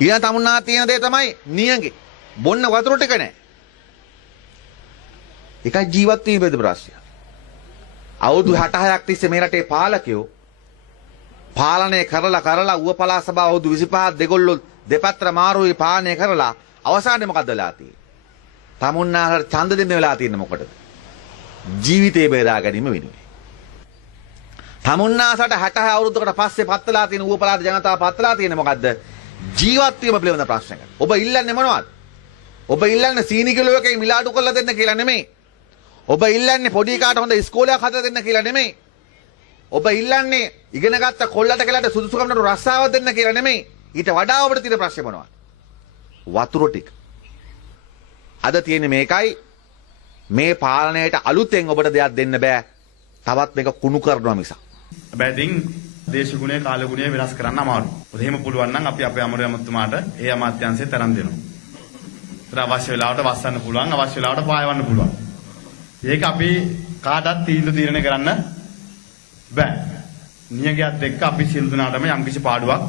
ඊළඟ තමුන්නා තියෙන දේ තමයි නියඟේ. බොන්න වතුර ටික නැහැ. ඒකයි ජීවත් වීම බෙද ප්‍රශ්නය. අවුරුදු 66ක් තිස්සේ මේ රටේ පාලකයෝ පාලනය කරලා ඌව පළාත් සභාව අවුරුදු 25ක් දෙගොල්ලෝ දෙපැත්තට මාරුවේ පාලනය කරලා අවසානයේ මොකද වෙලා තියෙන්නේ? තමුන්නාට ඡන්ද දෙන්න වෙලා තියෙන්නේ මොකටද? ජීවිතේ බේරා ගැනීම වෙනුවෙන්. තමුන්නාසට 66 අවුරුද්දකට පස්සේ පත්වලා තියෙන ඌව පළාත් ජනතාව පත්වලා තියෙන්නේ මොකද්ද? ජීවත් වීම පිළිබඳ ප්‍රශ්නයක්. ඔබ ඉල්ලන්නේ මොනවද? ඔබ ඉල්ලන්නේ සීනි කිලෝ එකකින් මිලාඩු කරලා දෙන්න කියලා නෙමෙයි. ඔබ ඉල්ලන්නේ පොඩි කාට හොඳ ඉස්කෝලයක් හදලා දෙන්න කියලා නෙමෙයි. ඔබ ඉල්ලන්නේ ඉගෙනගත්ත කොල්ලට කෙලට සුදුසුකමකට රස්සාවක් දෙන්න කියලා නෙමෙයි. ඊට වඩා ඔබට තියෙන ප්‍රශ්නේ මොනවද? වතුර ටික. අද තියෙන්නේ මේකයි. මේ පාලනයට අලුතෙන් ඔබට දෙයක් දෙන්න බෑ. තවත් මේක කුණු කරනවා මිසක්. හැබැයි ඉතින් දේශගුණය කාලගුණය වෙනස් කරන්න අමාරුයි. මොකද එහෙම පුළුවන් නම් අපි අපේ අමර ඇමතුමාට ඒ අමාත්‍යාංශය තරම් දෙනවා. ඒතර අවශ්‍ය වෙලාවට වස්සන්න පුළුවන්, අවශ්‍ය වෙලාවට පායවන්න පුළුවන්. ඒක අපි කාටවත් තීරණය කරන්න බෑ. නියගයත් එක්ක අපි සියලු දෙනාටම යම්කිසි පාඩුවක්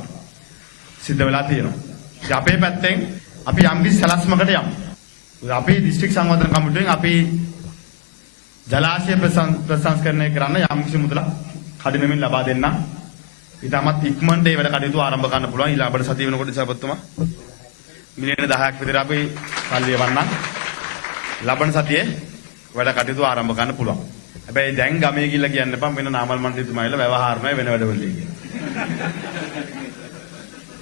සිද්ධ වෙලා තියෙනවා. ඉතින් අපේ පැත්තෙන් අපි යම්කිසි සැලැස්මකට යමු. අපේ දිස්ත්‍රික් සංවර්ධන කමිටුවෙන් අපි ජලාශය ප්‍රසංස්කරණය කරන්න යම්කිසි මුදලක් කඩිනමින් ලබා දෙන්න. ඊටමත් ඉක්මනට මේ වැඩ කටයුතු ආරම්භ කරන්න පුළුවන්. ඊළඟ සතිය වෙනකොට සභාපතිතුමා මිලියන 10ක් විතර අපි සල්ලි එවන්නම්. ලබන සතියේ වැඩ කටයුතු ආරම්භ කරන්න පුළුවන්. හැබැයි දැන් ගමේ ගිහිල්ලා කියන්න එපා වෙන නාමල් මන්ත්‍රීතුමායිලා ව්‍යවහාරමයි වෙන වැඩවලදී කියලා.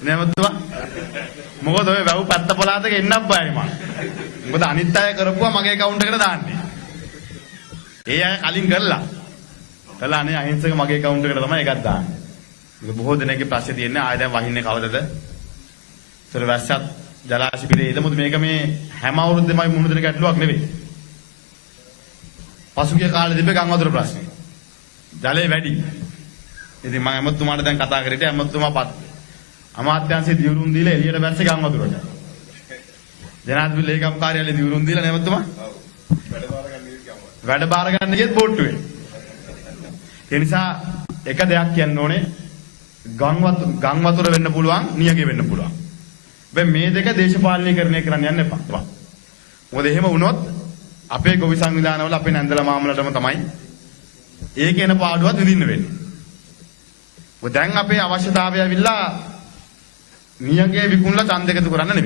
නේමතුමා මොකද ඔය වැව් පැත්ත පළාතක එන්නත් බයයි මම. මොකද අනිත් අය කරපුවා මගේ account එකට දාන්නේ. ඒ අය කලින් කළා නේ අහිංසක මගේ account එකට තමයි එකක් දාන්නේ. ඒක බොහෝ දෙනෙක්ගේ ප්‍රශ්නේ තියෙන්නේ ආයෙ දැන් වහින්නේ කවදද? ඒතර වැස්සත් ජලාශය පිරෙයිද? මොකද මේක මේ හැම අවුරුද්දෙමයි මුහුණ දෙන ගැටලුවක් නෙවෙයි. පසුගිය කාලේ තිබ්බ ගම් වතුර ප්‍රශ්නේ. ජලය වැඩි. ඉතින් මම ඇමතුමාට දැන් කතා කරේට ඇමතුමා අමාත්‍යාංශයේ දියුරුම් දීලා එළියට බැස්සේ ගම් වතුරට. ජනාධිපති ලේකම් කාර්යාලයේ දියුරුම් දීලා නේ ඇමතුමා? වැඩ බාර ගන්න ගියත් බෝට්ටුවේ. ඒ නිසා එක දෙයක් කියන්න ඕනේ ගම් වතුර වෙන්න පුළුවන්, නියගේ වෙන්න පුළුවන්. හැබැයි මේ දෙක දේශපාලනීකරණය කරන්න යන්න එපා. මොකද එහෙම වුණොත් අපේ ගොවි සංවිධානවල අපේ නැන්දලා මාමලටම තමයි ඒකේන පාඩුවක් විඳින්න වෙන්නේ. දැන් අපේ අවශ්‍යතාවය ඇවිල්ලා නියගේ විකුණලා ඡන්ද එකතු කරන්න නෙවෙයි.